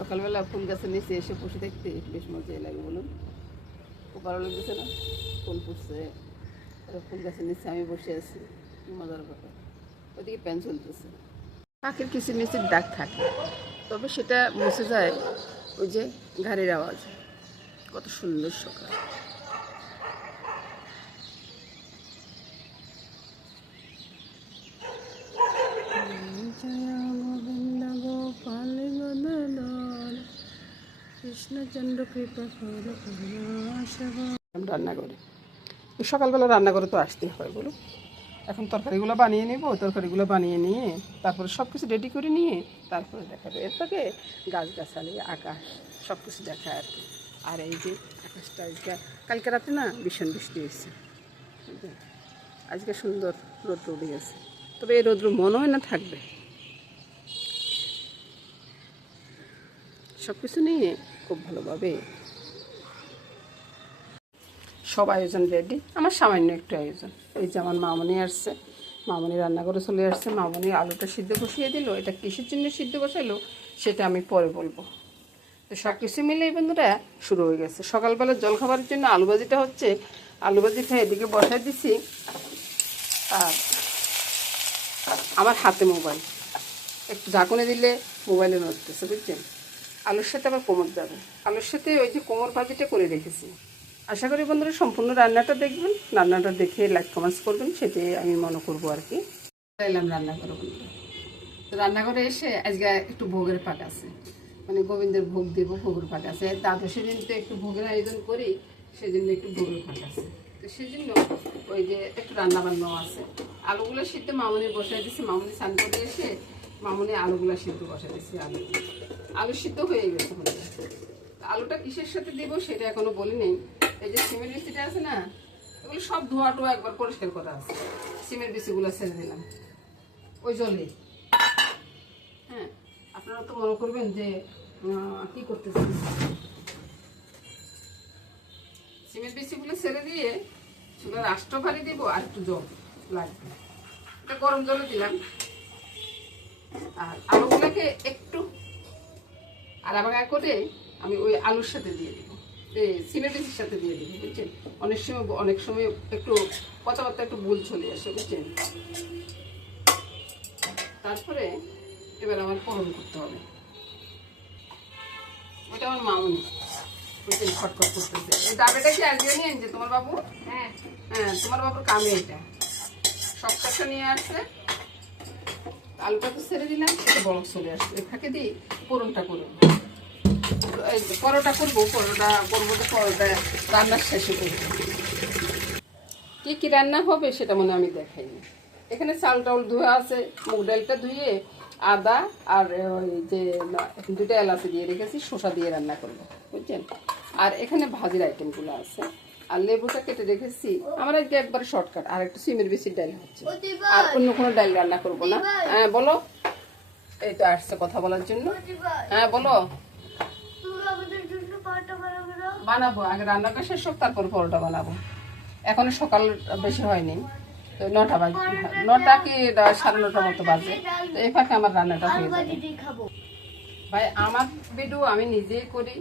সকালবেলা ফুল গাছের নিচে এসে বসে দেখতে বেশ মজাই লাগে, বলুন। খুব ভালো লাগতেছে না? ফুল ফুটছে, ফুল গাছের নিচে আমি বসে আছি, মজার ব্যাপার। ওদিকে প্যান চলতেছে, পাখির কিছু নিচের ডাক থাকে, তবে সেটা মুছে যায় ওই যে গাড়ির আওয়াজ। কত সুন্দর সকাল। কৃষ্ণচন্দ্র কৃপা রান্না করে সকালবেলা রান্না করে তো আসতেই হয়, বলো। এখন তরকারিগুলো বানিয়ে নেব, তরকারিগুলো বানিয়ে নিয়ে তারপরে সব কিছু রেডি করে নিয়ে তারপরে দেখাবে। এর থেকে গাছগাছালি, আকাশ সব কিছু দেখা আর কি। আর এই যে আকাশটা আজকে, কালকে রাতে না ভীষণ বৃষ্টি হয়েছে, আজকে সুন্দর রৌদ্র উঠে গেছে। তবে এই রৌদ্র মনে হয় না থাকবে। সব কিছু নিয়ে খুব ভালোভাবে সব আয়োজন রেডি। আমার সামান্য একটু আয়োজন। এই যে আমার মামনি আসছে, মামনি রান্না করে চলে আসছে। মামনি আলুটা সিদ্ধ বসিয়ে দিল। এটা কিসের জন্য সিদ্ধ বসাইলো সেটা আমি পরে বলবো। তো সব কিছু মিলেই বন্ধুরা শুরু হয়ে গেছে। সকালবেলা জলখাবারের জন্য আলু ভাজিটা হচ্ছে, আলু ভাজিটা এদিকে বসাই দিছি। আর আমার হাতে মোবাইল, একটু ঝাঁকুনে দিলে মোবাইলে নড়তেছে, বুঝছেন। আলুর সাথে আবার কোমর যাবে, আলুর সাথে ওই যে কোমর ভাজিটা করে রেখেছি। আশা করি বন্ধুরা সম্পূর্ণ রান্নাটা দেখবেন, রান্নাটা দেখে লাইক কমেন্টস করবেন, সেটাই আমি মনে করবো আর কি। এলাম রান্না করো বন্ধুরা। তো রান্নাঘরে এসে আজকে একটু ভোগের পাক আছে, মানে গোবিন্দের ভোগ দেবো, ভোগের পাক আছে। তারপর সেদিন তো একটু ভোগের আয়োজন করি, সেজন্য একটু ভোগের পাক আছে। তো সেজন্য ওই যে একটু রান্না বান্নাও আছে। আলুগুলো সিদ্ধ মামনি বসাই দিয়েছি। মামনি স্নান করে এসে মামনি আলুগুলো সিদ্ধ বসাই দিয়েছি। আলু সিদ্ধ হয়ে গেছে। আলুটা কিসের সাথে দেবো সেটা এখনো বলি নেই। এই যে সিমের বিচিটা আছে না, এগুলো সব ধোয়া টোয়া একবার পরিষ্কার করা আছে। সিমের বিচিগুলো ছেড়ে দিলাম ওই জলে। হ্যাঁ, আপনারা তো মনে করবেন যে কি করতেছেন। সিমের বিচিগুলো ছেড়ে দিয়ে চুলার আঁচটা ভারী দিব, আর একটু জল লাগবে। এটা গরম জলে দিলাম। আর আলুগুলোকে একটু আলাদা করে আমি ওই আলুর সাথে দিয়ে দিব, সিমের বিচির সাথে দিয়ে দিব, বুঝছেন। অনেক সময় একটু কথাবার্তা একটু ভুল চলে আসে, বুঝছেন। তারপরে এবার আমার ফোড়ন করতে হবে। ওটা আমার মামনি, বুঝছেন, খটখট করতেছে। এই ডাবেটা কি আজকে নিয়ে আনছে তোমার বাবু? হ্যাঁ হ্যাঁ, তোমার বাবুর কামে এটা সব কিছু নিয়ে আসছে। আলুটা তো ছেড়ে দিলাম, এটা বরফ চলে আসছে। এটাকে দিই ফোড়নটা করবো, পরোটা করবো। পরোটা করবো তো পরোটা রান্নার শেষে করবো। কী কী রান্না হবে সেটা মনে আমি দেখাইনি। এখানে চাল টাউল ধোয়া আছে, মুগ ডালটা ধুয়ে আদা আর ওই যে 2টা এলাচি দিয়ে রেখেছি, শসা দিয়ে রান্না করবো, বুঝছেন। আর এখানে ভাজির আইটেমগুলো আছে, আর লেবুটা কেটে রেখেছি। আমার আজকে একবার শর্টকাট। আর একটু সিমের বেশি ডাল হচ্ছে, আর অন্য কোনো ডাল রান্না করবো না। হ্যাঁ বলো, এই তো আসছে কথা বলার জন্য। হ্যাঁ বলো। বানাবো, আগে রান্নাটা শেষ হোক, তারপর পরোটা বানাবো। এখনো সকাল বেশি হয়নি, তো 9টা বাজে, 9টা কি 9:30 মতো বাজে। তো এই ফাঁকে আমার রান্নাটা হয়ে যাবে। ভাই আমার ভিডিও আমি নিজেই করি,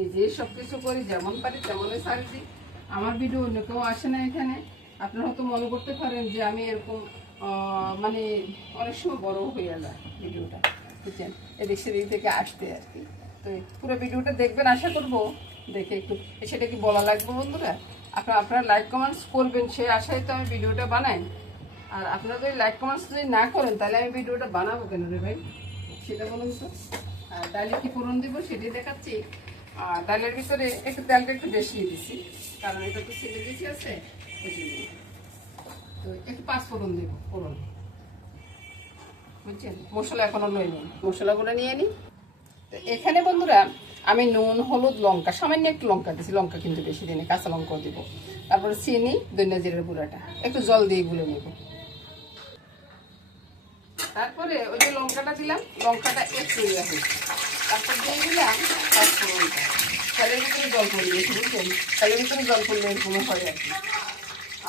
নিজেই সব কিছু করি, যেমন পারি তেমনই ছাড়ি দিই। আমার ভিডিও অন্য কেউ আসে না এখানে। আপনারা হয়তো মনে করতে পারেন যে আমি এরকম মানে অনেক সময় বড় হয়ে যায় ভিডিওটা, বুঝছেন, এদিক সেদিক থেকে আসতে আর কি। তো পুরো ভিডিওটা দেখবেন, আশা করবো। দেখে একটু সেটা কি বলা লাগবে বন্ধুরা, আপনারা লাইক কমেন্টস করবেন, সেই আশায় তো আমি ভিডিওটা বানাই। আর আপনারা যদি লাইক কমেন্টস যদি না করেন তাহলে আমি ভিডিওটা বানাবো কেন রে ভাই, সেটা বলুন তো। আর ডালে কি ফোড়ন দিব সেটাই দেখাচ্ছি। আর ডালের ভিতরে একটু তেলটা একটু বেশি দিচ্ছি, কারণ এটা তো ছেলে বেশি আছে ওই জন্য। তো একটু 5 ফোড়ন দেবো, ফোড়ন, বুঝছেন। মশলা এখনো নইনি, মশলাগুলো নিয়ে নিই। তো এখানে বন্ধুরা আমি নুন, হলুদ, লঙ্কা, সামান্য একটু লঙ্কা দিচ্ছি। লঙ্কা কিন্তু বেশি দিনে, কাঁচা লঙ্কাও দিব। তারপরে চিনি, ধনিয়া জিরার গুঁড়াটা একটু জল দিয়ে গুলে নেব। তারপরে ওই যে লঙ্কাটা দিলাম, লঙ্কাটা একটু রাখি। তারপর দিয়ে দিলাম পাঁচফোড়নটা। চালের ভিতরে জল পড়ে গেছে, বুঝছেন। চালের ভিতরে জল পড়লে এরকম হয় আর কি।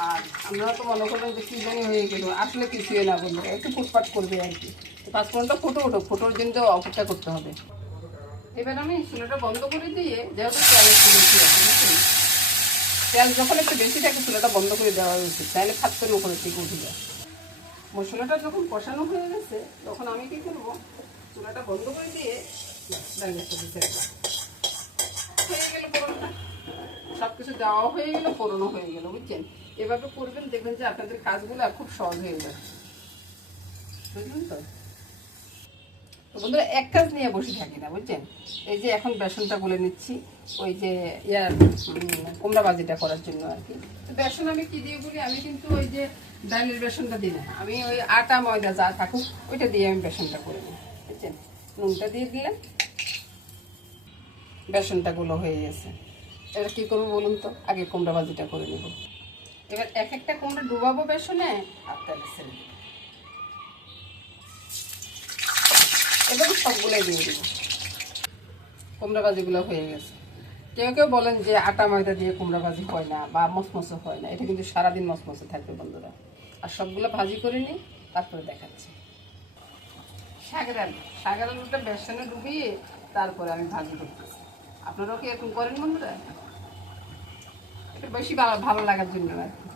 আর আমরা তো মনে করবেন যে কী জানি হয়ে গেল, আসলে কিছুই না বলবো, একটু ফুটপাট করবে আর কি। পাঁচফোড়নটা ফুটো ওঠো, ফোটোর জন্য অপেক্ষা করতে হবে। এবার আমি চুলাটা বন্ধ করে দিয়ে, যেহেতু তেল একটু বেশি আছে, তেল যখন একটু বেশি থাকে চুলাটা বন্ধ করে দেওয়া উচিত, তাহলে খাত করে উপরের দিকে উঠে যায়। মশলাটা যখন কষানো হয়ে গেছে তখন আমি কি করবো, চুলাটা বন্ধ করে দিয়ে ডালের সাথে দিলাম। হয়ে গেল পোড়নটা, সব কিছু দেওয়া হয়ে গেল, পোড়নও হয়ে গেল, বুঝছেন? এভাবে করবেন, দেখবেন যে আপনাদের কাজগুলো খুব সহজ হয়ে যাবে, বুঝলেন তো? তো বন্ধুরা, এক কাজ নিয়ে বসে থাকি না, বুঝছেন? এই যে এখন বেসনটা গুলে নিচ্ছি, ওই যে কুমড়া ভাজিটা করার জন্য আর কি। তো বেসন আমি কি দিয়ে গুলি, আমি কিন্তু ওই যে ডালের বেসনটা দিই না, আমি ওই আটা ময়দা যা থাকুক ওইটা দিয়ে আমি বেসনটা করে নিই, বুঝছেন? নুনটা দিয়ে দিলাম, বেসনটা গুলো হয়ে গেছে। এবার কী করবো বলুন তো, আগে কুমড়া ভাজিটা করে নেব। এবার এক একটা কুমড়া ডুবাবো বেসনে, আর তাহলে ছেড়ে দেবো। এবার সবগুলোই দিয়ে দেবো। কুমড়া ভাজিগুলো হয়ে গেছে। কেউ কেউ বলেন যে আটা ময়দা দিয়ে কুমড়া ভাজি হয় না বা মসমসে হয় না, এটা কিন্তু সারাদিন মসমসে থাকবে বন্ধুরা। আর সবগুলো ভাজি করে নিই, তারপরে দেখাচ্ছি। শাকের আলুটা বেসনে ডুবিয়ে তারপরে আমি ভাজি করতেছি। আপনারাও কি এরকম করেন বন্ধুরা? একটু বেশি ভালো লাগার জন্য আর কি।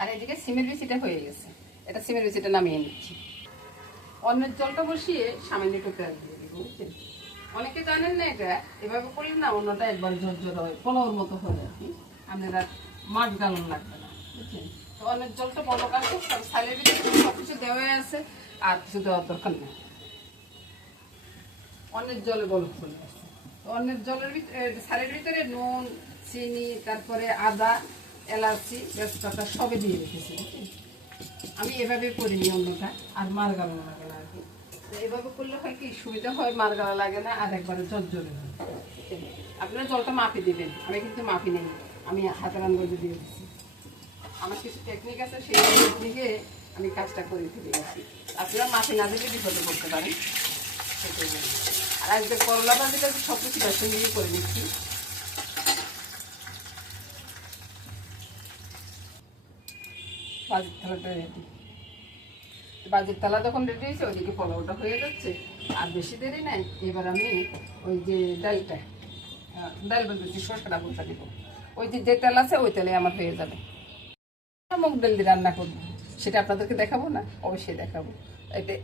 আর এদিকে সিমের বিচিটা হয়ে গেছে, এটা সিমের বিচিটা নামিয়ে নিচ্ছি। অন্যের জলটা বসিয়ে সামান্য একটু তেল দিয়ে দিব, বুঝছেন? অনেকে জানেন না এটা, এভাবে করলে না অন্যটা একবার ঝরঝর হয়, পোলাওর মতো হয় আর কি। আপনারা মাছ গালন লাগবে না, বুঝছেন? তো অন্যের জলটা বড় কাছে সাইলের ভিতরে সব কিছু দেওয়া আছে, আর কিছু দেওয়ার দরকার নেই। অন্যের জলে বলক চলে আসছে। তো অন্যের জলের ভিতরে সাইলের ভিতরে নুন, চিনি, তারপরে আদা, এলাচি, তেজপাতা সবই দিয়ে রেখেছি, বুঝছেন? আমি এভাবে করিনি অন্যটা, আর মার গালন লাগে না আর কি। এভাবে করলে হয় কি সুবিধা হয়, মার গালা লাগে না, আর একবারে ঝরঝরে হয়। আপনারা জলটা মাপি দিবেন, আমি কিন্তু মাপি নেই, আমি হাতের আঙ্গুলে দিয়ে দিচ্ছি। আমার কিছু টেকনিক আছে, সেই টেকনিকে আমি কাজটা করে ফেলে গেছি। আপনারা মাপি না দিলে বিপদে করতে পারেন, সেটাই বলি। আর একবার করলা ভাজিটা সব কিছু বেসন দিয়ে করে নিচ্ছি। ভাজির থালাটা রেডি। বাজির তালা যখন রেডি হয়েছে, ওইদিকে পোলাওটা হয়ে যাচ্ছে, আর বেশি দেরি নাই। এবার আমি ওই যে ডাল বলতেছি, সরষেটা বলতে দিব। ওই যে তেল আছে ওই তেলে আমার হয়ে যাবে। মুগ ডাল দিয়ে রান্না করবো, সেটা আপনাদেরকে দেখাবো না? অবশ্যই দেখাবো।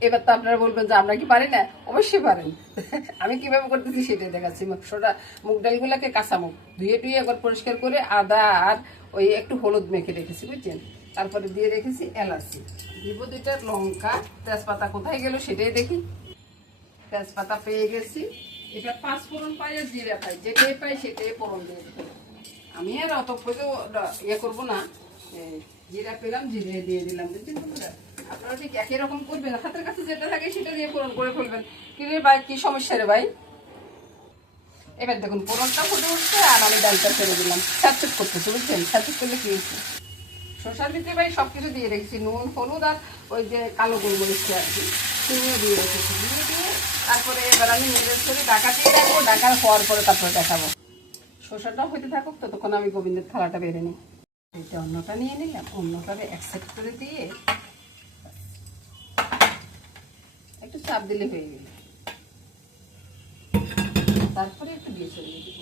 এবার তো আপনারা বলবেন যে আমরা কি পারি না? অবশ্যই পারেন। আমি কিভাবে করতেছি সেটাই দেখাচ্ছি। মুগ ডালগুলোকে কাঁচা মুগ ধুয়ে টুয়ে একবার পরিষ্কার করে আদা আর ওই একটু হলুদ মেখে রেখেছি, বুঝছেন? তারপরে দিয়ে রেখেছি এলাচি, দিব 2টা লঙ্কা, তেজপাতা কোথায় গেল সেটাই দেখি। তেজপাতা পেয়ে গেছি। এটা 5 ফোড়ন পাই আর জিরা পাই, যেটাই পাই সেটাই ফোড়ন দিয়ে দেবো। আমি আর অত ইয়ে করবো না। জিরা পেলাম, জিরে দিয়ে দিলাম, বুঝছেন বন্ধুরা? আপনারা ঠিক একই রকম করবেন, হাতের কাছে যেটা থাকে সেটা দিয়ে ফোড়ন করে ফেলবেন। কি রে ভাই, কি সমস্যা রে ভাই? এবার দেখুন ফোড়নটা ফুটে উঠছে, আর আমি ডালটা ছেড়ে দিলাম। স্যাঁচুট করতেছে, বুঝছেন? স্যাঁচুট করলে কি হয়েছে? শসার ভিতরে ভাই সব কিছু দিয়ে রেখেছি, নুন, হলুদ আর ওই যে কালো গোলমরিচ আর কি, চিনিও দিয়ে রেখেছি। দিয়ে তারপরে এবার আমি নেড়ে ধরে ঢাকা দিয়ে রাখবো। ঢাকা হওয়ার পরে তারপরে দেখাবো। শসাটাও হইতে থাকুক, ততক্ষণ আমি গোবিন্দের থালাটা বেড়ে নিই। এইটা অন্যটা নিয়ে নিলাম, অন্যটাকে অ্যাকসেপ্ট করে দিয়ে একটু চাপ দিলে হয়ে গেল। তারপরে একটু দিয়ে ছড়িয়ে দিব।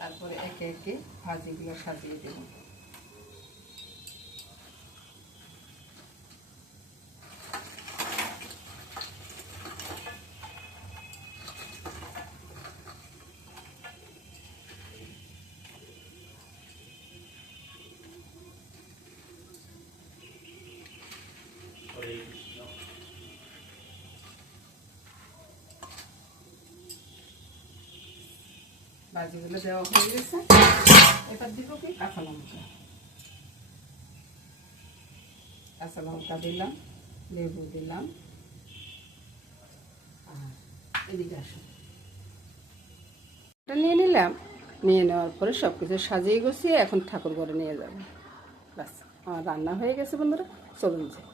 তারপরে একে একে ভাজিগুলো সাজিয়ে দেব। ভাজিগুলো দেওয়া হয়ে গেছে। এবার দিব কি কাঁচা লঙ্কা। কাঁচা লঙ্কা দিলাম, লেবু দিলাম, আর এদিকে আসুন এটা নিয়ে নিলাম। নিয়ে নেওয়ার পরে সব কিছু সাজিয়ে গুছিয়ে এখন ঠাকুর ঘরে নিয়ে যাবো। ব্যাস, আমার রান্না হয়ে গেছে বন্ধুরা, চলুন যাই।